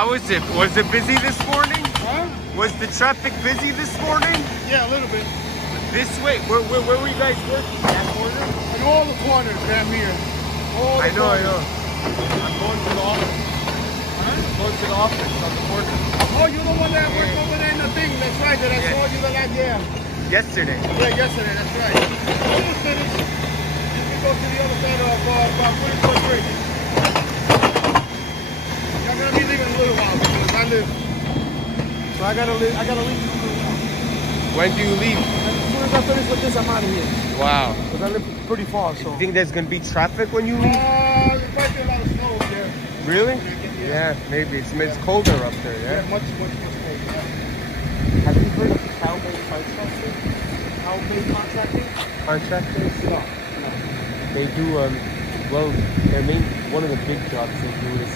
How was it? Was it busy this morning? Huh? Was the traffic busy this morning? Yeah, a little bit. This way? Where were you guys working? That corner? In all the corners, damn near. All the I know. corners. I'm going to the office. Huh? I'm going to the office on the corner. Oh, you're the one that worked over there in the thing. That's right, that I saw you the last year. Yesterday. Yeah, yesterday, that's right. Almost finished. You can go to the other side of Williamsburg Bridge. I'm gonna be leaving in a little while because I live. So I gotta leave in a little while. When do you leave? As soon as I finish with this, I'm out of here. Wow. Because I live pretty far, so. You think there's gonna be traffic when you leave? There might be a lot of snow up there. Really? Yeah, maybe. It's colder up there, yeah? Yeah, much colder, yeah. Have you heard of Cowmade Contracting? Cowmade Contracting? Contractors? No. They do, well, one of the big jobs they do is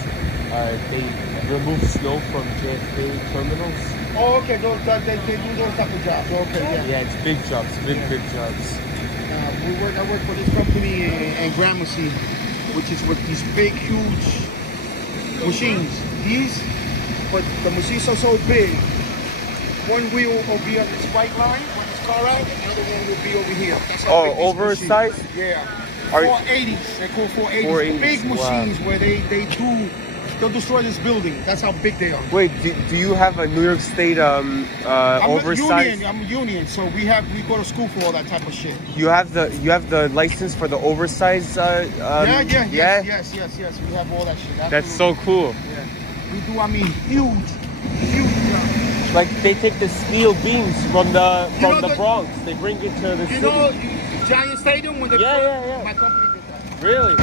they remove snow from JFK terminals. Oh, okay, they do those type of jobs. Okay, yeah. Yeah, it's big jobs, big jobs. I work for this company in Gramercy, which is with these big, huge machines. But the machines are so big. One wheel will be on this white line when it's car out, and the other one will be over here. That's how big these oversized? machines. Yeah. 480s. They call 480s. 480s. Big machines where they'll destroy this building. That's how big they are. Wait, do you have a New York State oversized? I'm a union, so we go to school for all that type of shit. You have the license for the oversized? Yes. We have all that shit. That's so cool. Yeah. We do. I mean, huge. Like they take the steel beams from the Bronx, they bring it to the city. You know, Giant Stadium when they yeah. My company did that. Really?